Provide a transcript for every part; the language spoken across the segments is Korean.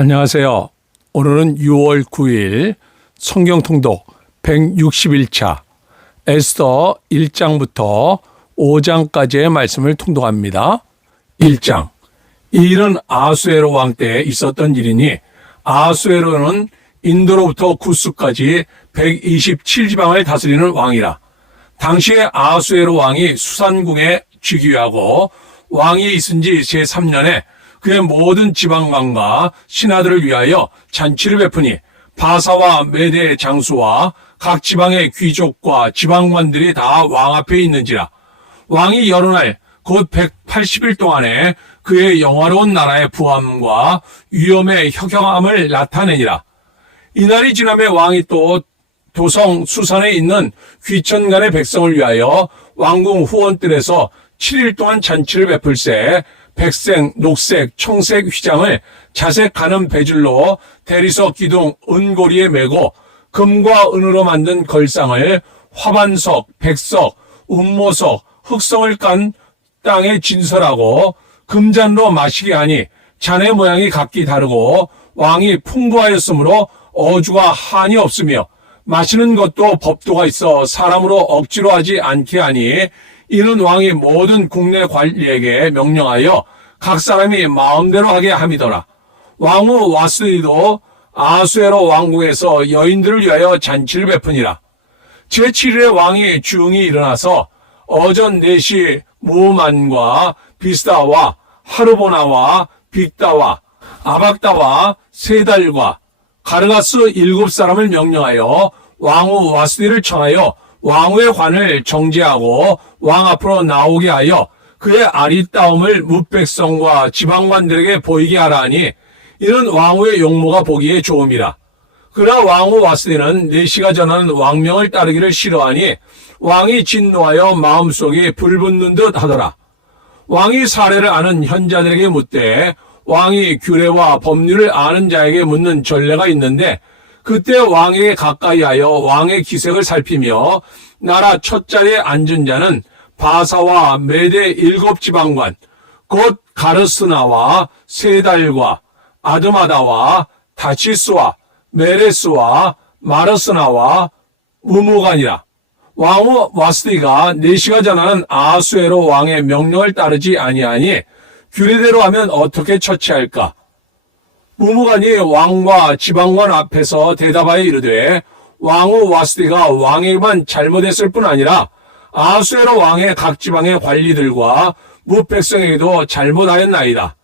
안녕하세요. 오늘은 6월 9일 성경통독 161차 에스더 1장부터 5장까지의 말씀을 통독합니다. 1장. 이 일은 아수에로 왕 때 있었던 일이니 아수에로는 인도로부터 구스까지 127지방을 다스리는 왕이라. 당시에 아수에로 왕이 수산궁에 즉위하고 왕이 있은 지 제3년에 그의 모든 지방왕과 신하들을 위하여 잔치를 베푸니 바사와 메대의 장수와 각 지방의 귀족과 지방관들이 다 왕 앞에 있는지라. 왕이 여러 날 곧 180일 동안에 그의 영화로운 나라의 부함과 위엄의 혁혁함을 나타내니라. 이날이 지나매 왕이 또 도성 수산에 있는 귀천간의 백성을 위하여 왕궁 후원뜰에서 7일 동안 잔치를 베풀세 백색, 녹색, 청색 휘장을 자색 가는 배줄로 대리석 기둥 은고리에 메고 금과 은으로 만든 걸상을 화반석, 백석, 운모석, 흑성을 깐 땅에 진설하고 금잔로 마시게 하니 잔의 모양이 각기 다르고 왕이 풍부하였으므로 어주가 한이 없으며 마시는 것도 법도가 있어 사람으로 억지로 하지 않게 하니 이는 왕이 모든 국내 관리에게 명령하여 각 사람이 마음대로 하게 함이더라. 왕후 와스디도 아수에로 왕궁에서 여인들을 위하여 잔치를 베푸니라. 제7일에 왕이 중이 일어나서 어전 넷이 무만과 비스다와 하르보나와 빅다와 아박다와 세달과 가르가스 7사람을 명령하여 왕후 와스디를 청하여 왕후의 관을 정지하고 왕 앞으로 나오게 하여 그의 아리따움을 뭇백성과 지방관들에게 보이게 하라 하니 이는 왕후의 용모가 보기에 좋음이라. 그러나 왕후 와스디는 내시가 전하는 왕명을 따르기를 싫어하니 왕이 진노하여 마음속이 불붙는 듯 하더라. 왕이 사례를 아는 현자들에게 묻되 왕이 규례와 법률을 아는 자에게 묻는 전례가 있는데 그때 왕에게 가까이 하여 왕의 기색을 살피며 나라 첫 자리에 앉은 자는 바사와 메대 7지방관 곧 가르스나와 세달과 아드마다와 다치스와 메레스와 마르스나와 무무간이라. 왕후 와스디가 내시가 전하는 아수에로 왕의 명령을 따르지 아니하니 규례대로 하면 어떻게 처치할까? 무무간이 왕과 지방관 앞에서 대답하여 이르되 왕후 와스디가 왕에게만 잘못했을 뿐 아니라 아수에로 왕의 각 지방의 관리들과 무백성에게도 잘못하였나이다.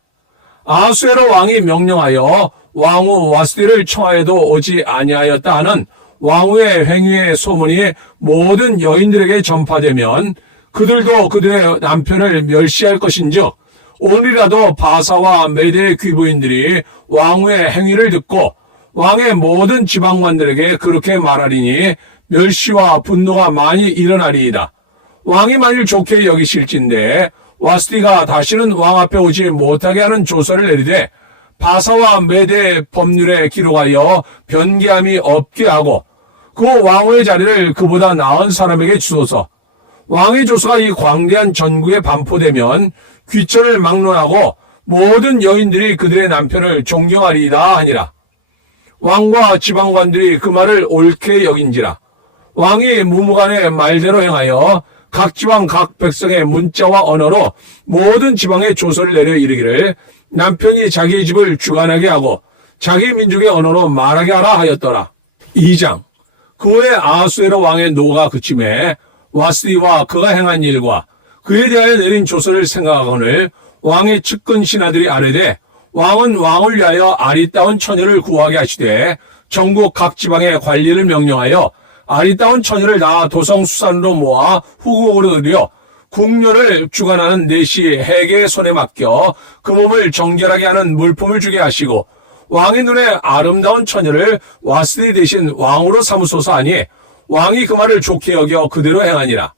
아수에로 왕이 명령하여 왕후 와스디를 청하여도 오지 아니하였다 하는 왕후의 행위의 소문이 모든 여인들에게 전파되면 그들도 그들의 남편을 멸시할 것인즉 오늘이라도 바사와 메대의 귀부인들이 왕후의 행위를 듣고 왕의 모든 지방관들에게 그렇게 말하리니 멸시와 분노가 많이 일어나리이다. 왕이 만일 좋게 여기실진데 와스디가 다시는 왕 앞에 오지 못하게 하는 조서를 내리되 바사와 메대의 법률에 기록하여 변개함이 없게 하고 그 왕후의 자리를 그보다 나은 사람에게 주소서. 왕의 조서가 이 광대한 전국에 반포되면 귀천을 막론하고 모든 여인들이 그들의 남편을 존경하리이다 하니라. 왕과 지방관들이 그 말을 옳게 여긴지라. 왕이 무무간의 말대로 행하여 각 지방 각 백성의 문자와 언어로 모든 지방에 조서를 내려 이르기를 남편이 자기 집을 주관하게 하고 자기 민족의 언어로 말하게 하라 하였더라. 2장. 그 후에 아수에로 왕의 노가 그침에 와스디와 그가 행한 일과 그에 대하여 내린 조서를 생각하거늘 왕의 측근 신하들이 아뢰되 왕은 왕을 위하여 아리따운 처녀를 구하게 하시되 전국 각 지방의 관리를 명령하여 아리따운 처녀를 다 도성 수산으로 모아 후국으로 들여 궁녀를 주관하는 내시 해계의 손에 맡겨 그 몸을 정결하게 하는 물품을 주게 하시고 왕의 눈에 아름다운 처녀를 와스디 대신 왕으로 삼으소서 하니 왕이 그 말을 좋게 여겨 그대로 행하니라.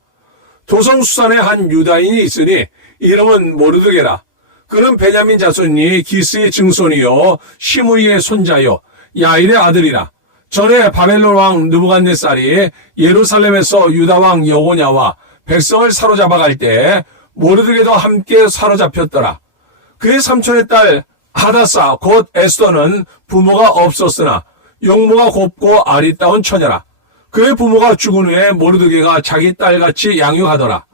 도성 수산에 한 유다인이 있으니 이름은 모르드게라. 그는 베냐민 자손이 기스의 증손이요 시므이의 손자요 야일의 아들이라. 전에 바벨론 왕 느부갓네살이 예루살렘에서 유다 왕 여고냐와 백성을 사로잡아 갈 때 모르드게도 함께 사로잡혔더라. 그의 삼촌의 딸 하다사 곧 에스더는 부모가 없었으나 용모가 곱고 아리따운 처녀라. 그의 부모가 죽은 후에 모르드게가 자기 딸같이 양육하더라.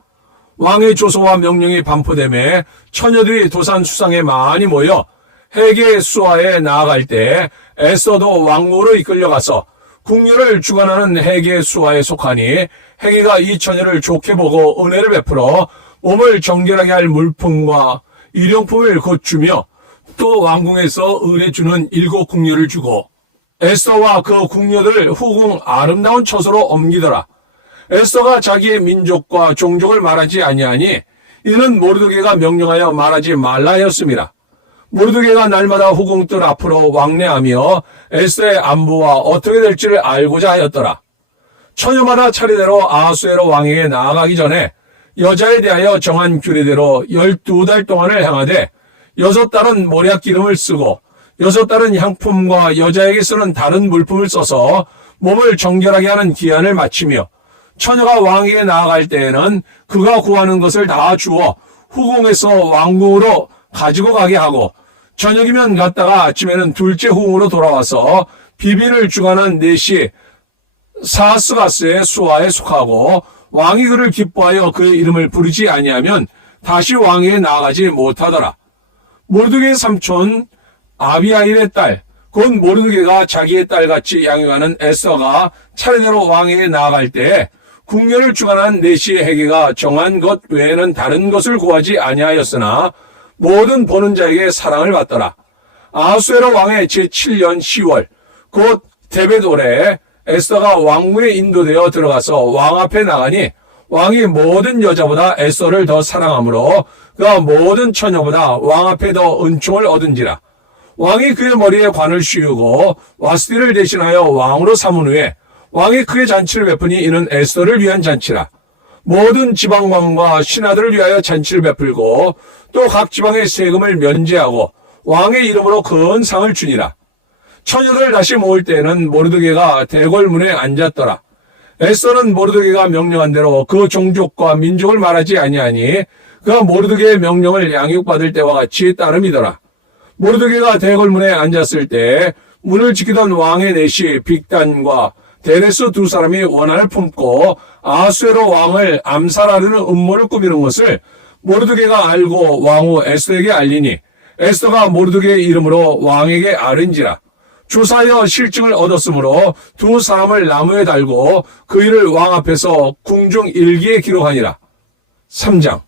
왕의 조서와 명령이 반포됨에 처녀들이 도산 수상에 많이 모여 헤게 수하에 나아갈 때 에스더도 왕궁으로 이끌려가서 궁녀를 주관하는 헤게 수하에 속하니 헤게가 이 처녀를 좋게 보고 은혜를 베풀어 몸을 정결하게 할 물품과 일용품을 곧 주며 또 왕궁에서 의뢰주는 7 궁녀를 주고 에스더와 그 궁녀들을 후궁 아름다운 처소로 옮기더라. 에스더가 자기의 민족과 종족을 말하지 아니하니 이는 모르드게가 명령하여 말하지 말라 하였음이라. 모르드게가 날마다 후궁들 앞으로 왕래하며 에스더의 안부와 어떻게 될지를 알고자 하였더라. 처녀마다 차례대로 아하수에로 왕에게 나아가기 전에 여자에 대하여 정한 규례대로 12달 동안을 행하되 6달은 모략 기름을 쓰고 6달은 향품과 여자에게 쓰는 다른 물품을 써서 몸을 정결하게 하는 기한을 마치며 처녀가 왕에게 나아갈 때에는 그가 구하는 것을 다 주어 후궁에서 왕궁으로 가지고 가게 하고 저녁이면 갔다가 아침에는 둘째 후궁으로 돌아와서 비빈을 주관한 넷이 사스가스의 수하에 속하고 왕이 그를 기뻐하여 그의 이름을 부르지 아니하면 다시 왕에게 나아가지 못하더라. 모르드게의 삼촌 아비하일의 딸, 곧 모르드게가 자기의 딸같이 양육하는 에스더가 차례대로 왕에게 나아갈 때 궁녀를 주관한 넷이 헤게가 정한 것 외에는 다른 것을 구하지 아니하였으나 모든 보는 자에게 사랑을 받더라. 아하수에로 왕의 제7년 10월 곧 데벳 올해 에스더가 왕궁에 인도되어 들어가서 왕 앞에 나가니 왕이 모든 여자보다 에스더를 더 사랑하므로 그가 모든 처녀보다 왕 앞에 더 은총을 얻은지라. 왕이 그의 머리에 관을 씌우고 와스디를 대신하여 왕으로 삼은 후에 왕이 그의 잔치를 베푸니 이는 에스더를 위한 잔치라. 모든 지방왕과 신하들을 위하여 잔치를 베풀고 또 각 지방의 세금을 면제하고 왕의 이름으로 큰 상을 주니라. 처녀들을 다시 모을 때에는 모르드게가 대궐문에 앉았더라. 에스더는 모르드게가 명령한 대로 그 종족과 민족을 말하지 아니하니 그가 모르드게의 명령을 양육받을 때와 같이 따름이더라. 모르드게가 대궐문에 앉았을 때 문을 지키던 왕의 넷이 빅단과 데레스 2 사람이 원한을 품고 아하수에로 왕을 암살하려는 음모를 꾸미는 것을 모르드게가 알고 왕후 에스더에게 알리니 에스더가 모르드게의 이름으로 왕에게 아른지라. 조사하여 실증을 얻었으므로 2 사람을 나무에 달고 그 일을 왕 앞에서 궁중 일기에 기록하니라. 3장.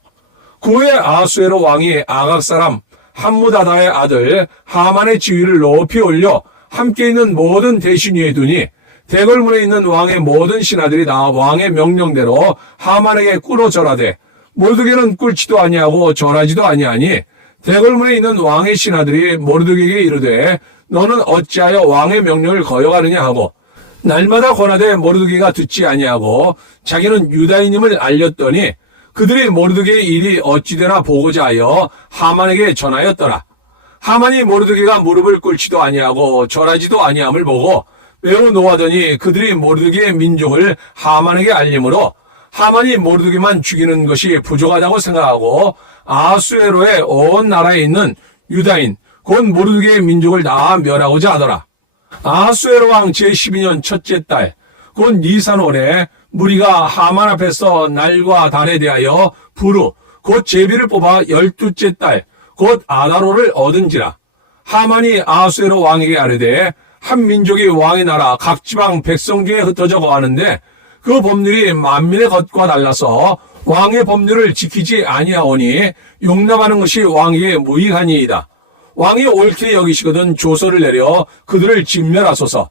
그 후에 아하수에로 왕이 아각 사람 함무다다의 아들 하만의 지위를 높이 올려 함께 있는 모든 대신 위에 두니 대궐문에 있는 왕의 모든 신하들이 다 왕의 명령대로 하만에게 꿇어 절하되 모르드게는 꿇지도 아니하고 절하지도 아니하니 대궐문에 있는 왕의 신하들이 모르드게에게 이르되 너는 어찌하여 왕의 명령을 거역하느냐 하고 날마다 권하되 모르드게가 듣지 아니하고 자기는 유다인임을 알렸더니 그들이 모르드게의 일이 어찌되나 보고자 하여 하만에게 전하였더라. 하만이 모르드게가 무릎을 꿇지도 아니하고 절하지도 아니함을 보고 매우 노하더니 그들이 모르드게의 민족을 하만에게 알림으로 하만이 모르드게만 죽이는 것이 부족하다고 생각하고 아하수에로의 온 나라에 있는 유다인 곧 모르드게의 민족을 다 멸하고자 하더라. 아하수에로 왕 제12년 첫째 달 곧 니산월에 무리가 하만 앞에서 날과 달에 대하여 부루 곧 제비를 뽑아 12째 달 곧 아다로를 얻은지라. 하만이 아하수에로 왕에게 아뢰되 한 민족이 왕의 나라 각 지방 백성 중에 흩어져 거하는데 그 법률이 만민의 것과 달라서 왕의 법률을 지키지 아니하오니 용납하는 것이 왕에게 무익하니이다. 왕이 옳게 여기시거든 조서를 내려 그들을 진멸하소서.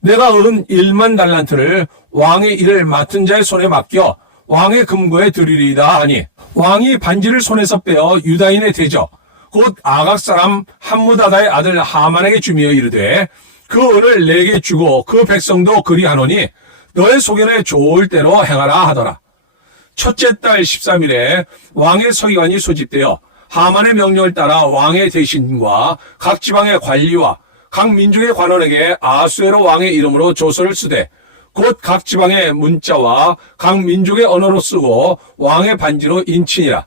내가 얻은 1만 달란트를 왕의 일을 맡은 자의 손에 맡겨 왕의 금고에 드리리이다 하니 왕이 반지를 손에서 빼어 유다인의 대적 곧 아각 사람 함무다다의 아들 하만에게 주며 이르되 그 은을 내게 주고 그 백성도 그리하노니 너의 소견에 좋을 대로 행하라 하더라. 첫째 달 13일에 왕의 서기관이 소집되어 하만의 명령을 따라 왕의 대신과 각 지방의 관리와 각 민족의 관원에게 아하수에로 왕의 이름으로 조서를 쓰되 곧 각 지방의 문자와 각 민족의 언어로 쓰고 왕의 반지로 인치니라.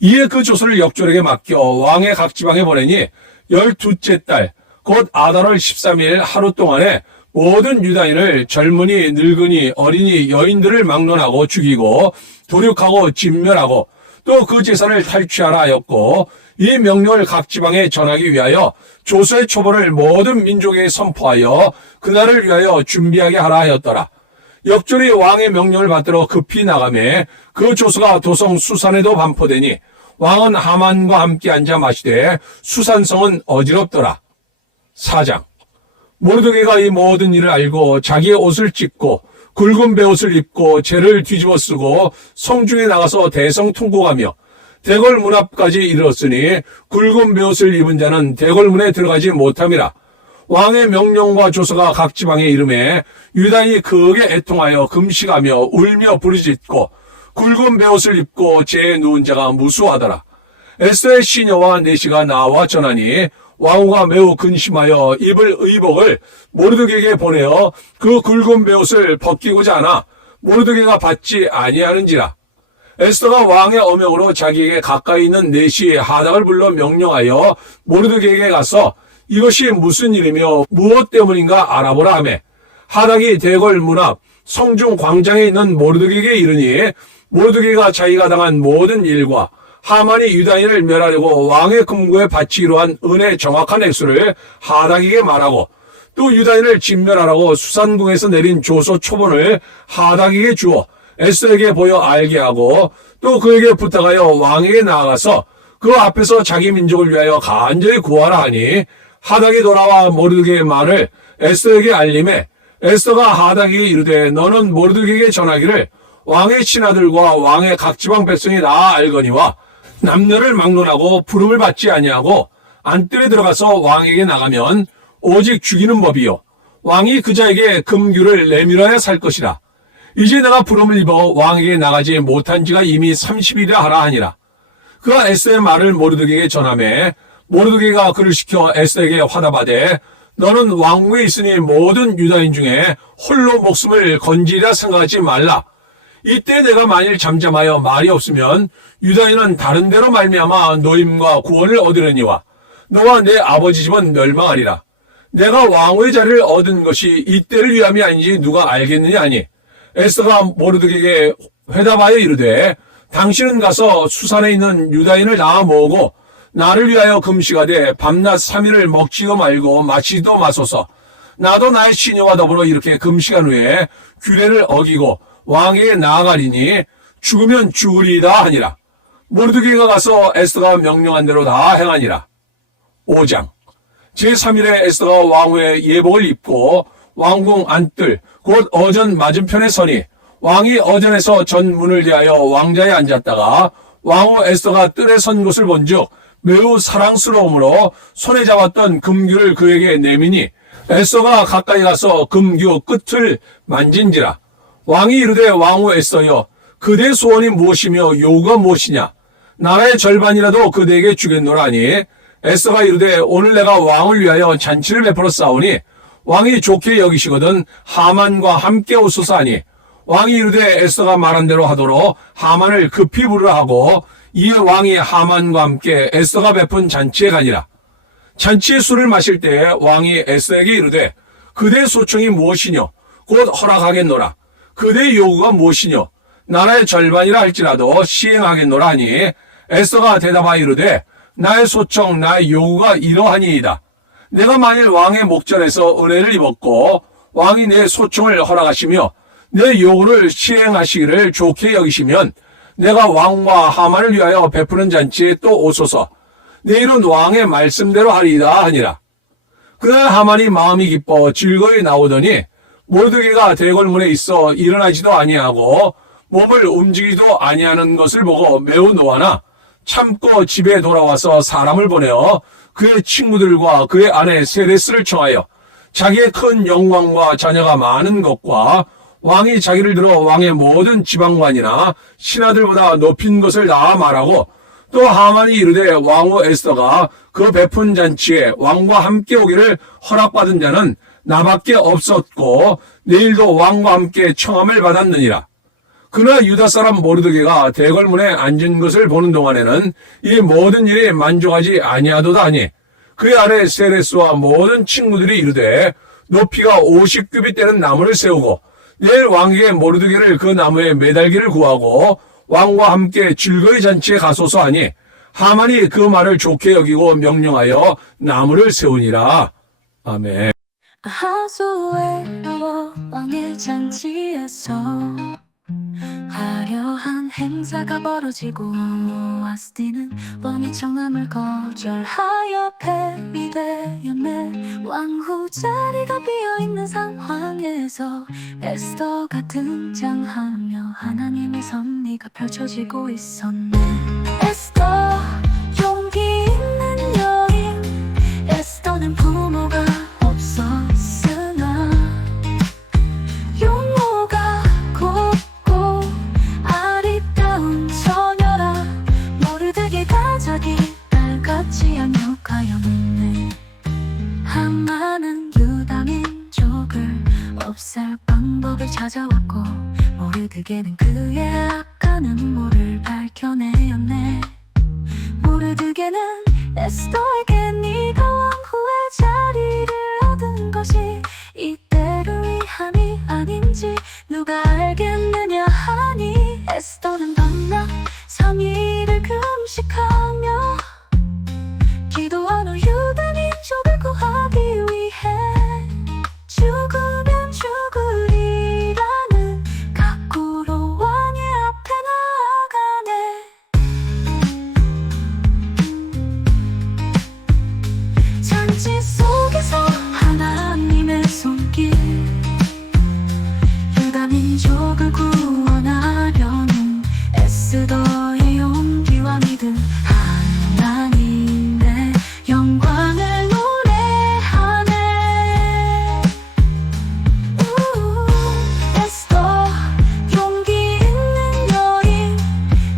이에 그 조서를 역졸에게 맡겨 왕의 각 지방에 보내니 12째 달 곧 아달월 13일 하루 동안에 모든 유다인을 젊은이, 늙은이, 어린이, 여인들을 막론하고 죽이고 도륙하고 진멸하고 또 그 재산을 탈취하라 하였고, 이 명령을 각 지방에 전하기 위하여 조서의 초본을 모든 민족에게 선포하여 그날을 위하여 준비하게 하라 하였더라. 역졸이 왕의 명령을 받들어 급히 나가매 그 조서가 도성 수산에도 반포되니 왕은 하만과 함께 앉아 마시되 수산성은 어지럽더라. 4장. 모르드게가 이 모든 일을 알고 자기의 옷을 찢고 굵은 베옷을 입고 재를 뒤집어 쓰고 성중에 나가서 대성 통곡하며 대궐 문 앞까지 이르렀으니 굵은 베옷을 입은 자는 대궐 문에 들어가지 못함이라. 왕의 명령과 조서가 각 지방에 이름에 유다인이 크게 애통하여 금식하며 울며 부르짖고 굵은 베옷을 입고 재에 누운 자가 무수하더라. 에스더의 시녀와 내시가 나와 전하니 왕후가 매우 근심하여 입을 의복을 모르드게에게 보내어 그 굵은 베옷을 벗기고자 하나 모르드게가 받지 아니하는지라. 에스더가 왕의 어명으로 자기에게 가까이 있는 내시 하닥을 불러 명령하여 모르드게에게 가서 이것이 무슨 일이며 무엇 때문인가 알아보라 하며, 하닥이 대궐 문 앞 성중 광장에 있는 모르드게에게 이르니 모르드게가 자기가 당한 모든 일과 하만이 유다인을 멸하려고 왕의 금고에 바치기로 한 은의 정확한 액수를 하닥에게 말하고 또 유다인을 진멸하라고 수산궁에서 내린 조서 초본을 하닥에게 주어 에스더에게 보여 알게 하고 또 그에게 부탁하여 왕에게 나아가서 그 앞에서 자기 민족을 위하여 간절히 구하라 하니, 하닥이 돌아와 모르드게의 말을 에스더에게 알림해 에스더가 하닥에게 이르되 너는 모르드게에게 전하기를 왕의 신하들과 왕의 각 지방 백성이 다 알거니와 남녀를 막론하고 부름을 받지 아니하고 안뜰에 들어가서 왕에게 나가면 오직 죽이는 법이요 왕이 그자에게 금규를 내밀어야 살 것이라. 이제 내가 부름을 입어 왕에게 나가지 못한 지가 이미 30일이라 하라 하니라. 그가 에스더의 말을 모르드게에게 전하매 모르드게가 그를 시켜 에스더에게 화답하되 너는 왕궁에 있으니 모든 유다인 중에 홀로 목숨을 건지리라 생각하지 말라. 이때 내가 만일 잠잠하여 말이 없으면 유다인은 다른 데로 말미암아 노임과 구원을 얻으려니와 너와 내 아버지 집은 멸망하리라. 내가 왕후의 자리를 얻은 것이 이때를 위함이 아닌지 누가 알겠느냐 하니, 에스더가 모르드게에게 회답하여 이르되 당신은 가서 수산에 있는 유다인을 다 모으고 나를 위하여 금식하되 밤낮 3일을 먹지도 말고 마시지도 마소서. 나도 나의 시녀와 더불어 이렇게 금식한 후에 규례를 어기고 왕에게 나아가리니 죽으면 죽으리이다 하니라. 모르드게가 가서 에스더가 명령한 대로 다 행하니라. 5장. 제3일에 에스더가 왕후의 예복을 입고 왕궁 안뜰 곧 어전 맞은편에 서니 왕이 어전에서 전문을 대하여 왕자에 앉았다가 왕후 에스더가 뜰에 선 곳을 본즉 매우 사랑스러움으로 손에 잡았던 금규를 그에게 내미니 에스더가 가까이 가서 금규 끝을 만진지라. 왕이 이르되 왕후 에스더여 그대의 소원이 무엇이며 요구가 무엇이냐. 나라의 절반이라도 그대에게 주겠노라 하니, 에스더가 이르되 오늘 내가 왕을 위하여 잔치를 베풀어 싸우니 왕이 좋게 여기시거든 하만과 함께 오소서 하니, 왕이 이르되 에스더가 말한 대로 하도록 하만을 급히 부르라 하고 이에 왕이 하만과 함께 에스더가 베푼 잔치에 가니라. 잔치의 술을 마실 때에 왕이 에스더에게 이르되 그대의 소청이 무엇이뇨 곧 허락하겠노라. 그대의 요구가 무엇이뇨 나라의 절반이라 할지라도 시행하겠노라 하니, 에스더가 대답하여 이르되 나의 소청 나의 요구가 이러하니이다. 내가 만일 왕의 목전에서 은혜를 입었고 왕이 내 소청을 허락하시며 내 요구를 시행하시기를 좋게 여기시면 내가 왕과 하만을 위하여 베푸는 잔치에 또 오소서. 내일은 왕의 말씀대로 하리이다 하니라. 그날 하만이 마음이 기뻐 즐거이 나오더니 모르드게가 대궐문에 있어 일어나지도 아니하고 몸을 움직이지도 아니하는 것을 보고 매우 노하나 참고 집에 돌아와서 사람을 보내어 그의 친구들과 그의 아내 세레스를 청하여 자기의 큰 영광과 자녀가 많은 것과 왕이 자기를 들어 왕의 모든 지방관이나 신하들보다 높인 것을 다 말하고, 또 하만이 이르되 왕후 에스더가 그 베푼 잔치에 왕과 함께 오기를 허락받은 자는 나밖에 없었고 내일도 왕과 함께 청함을 받았느니라. 그러나 유다 사람 모르드게가 대궐문에 앉은 것을 보는 동안에는 이 모든 일에 만족하지 아니하도다 하니, 그의 아내 세레스와 모든 친구들이 이르되 높이가 50규빗 되는 나무를 세우고 내일 왕에게 모르드게를 그 나무에 매달기를 구하고 왕과 함께 즐거이 잔치에 가소서 하니 하만이 그 말을 좋게 여기고 명령하여 나무를 세우니라. 아멘. 아하수에로 왕의 잔치에서 화려한 행사가 벌어지고 와스티는 왕의 청함을 거절하여 폐위 되었네. 왕후 자리가 비어있는 상황에서 에스더가 등장하며 하나님의 섭리가 펼쳐지고 있었네. 에스더 용기 있는 여인, 에스더는 부모가 없었으나 용모가 곱고 아리따운 처녀라. 모르드게가 자기 딸같이 양육하였네. 하만은 유다 민족을 없앨 방법을 찾아왔고 모르드게는 그의 악한 음모를 밝혀내었네. 모르드게는 에스더에게 네가 왕후의 자리를 얻은 것이 이때를 위함이 아닌지 누가 알겠느냐 하니 에스더는 밤낮 3일을 금식하며 기도한 후 유다 민족을 구하기 위해 죽으면 죽으리라는 각오로 왕의 앞에 나아가네. 잔치 속에서 하나님의 손길, 유다 민족을 구원하려는 에스더의 용기와 믿음, 하나님의 영광을 노래하네. 에스더 용기 있는 여인,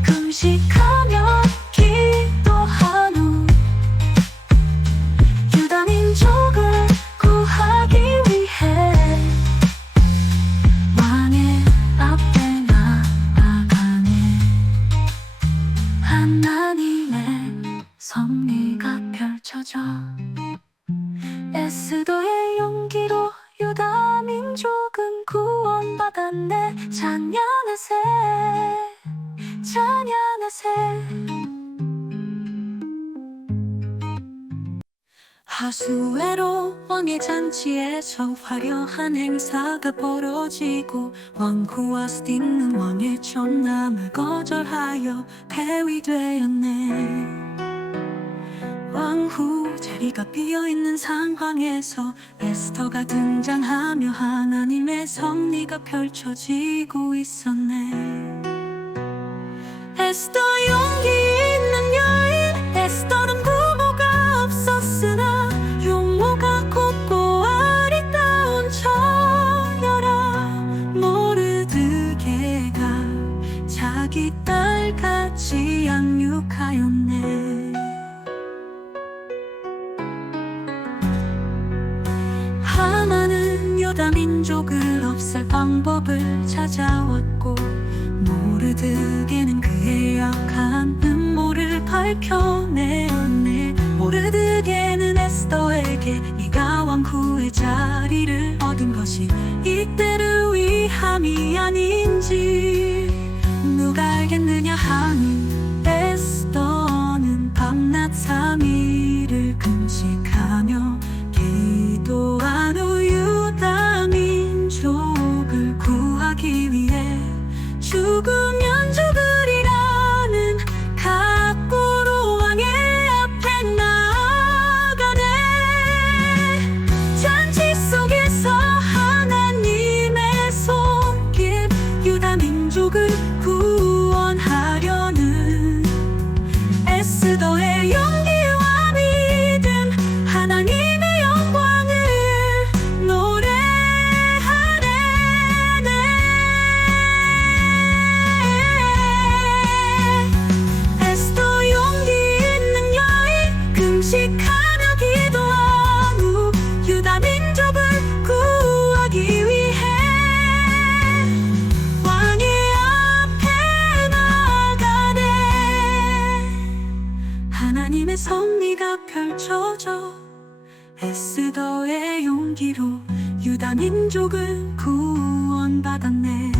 금식하며 기도한 후 유다 민족을 구하기 위해 왕의 앞에 나아가네. 하나님의 섭리가 펼쳐져 에스더의 용기로 유다 민족은 구원받았네. 찬양하세, 찬양하세. 하수에로 왕의 잔치에서 화려한 행사가 벌어지고 왕후 와스티는 왕의 청함을 거절하여 폐위되었네. 왕후 자리가 비어있는 상황에서 에스더가 등장하며 하나님의 섭리가 펼쳐지고 있었네. 에스더 용기 있는 여인, 에스더는 부모가 없었으나 용모가 곱고 아리따운 처녀라. 모르드게가 자기 딸같이 양육하였네. 하만은 유다 민족을 없앨 방법을 찾아왔고 모르드게는 그의 악한 음모를 밝혀내었네. 모르드게는 에스더에게 네가 왕후의 자리를 얻은 것이 이때를 위함이 아닌지 누가 알겠느냐 하니 에스더는 밤낮 3일을 금식하며 기도한 후 유다 민족을 구하기 위해 죽으면 죽으리라는 각오로 왕의 앞에 나아가네. 잔치 속에서 하나님의 손길, 유다 민족을 구원하려는 에스더의 용기와 믿음의 용기로 유다 민족을 구원받았네.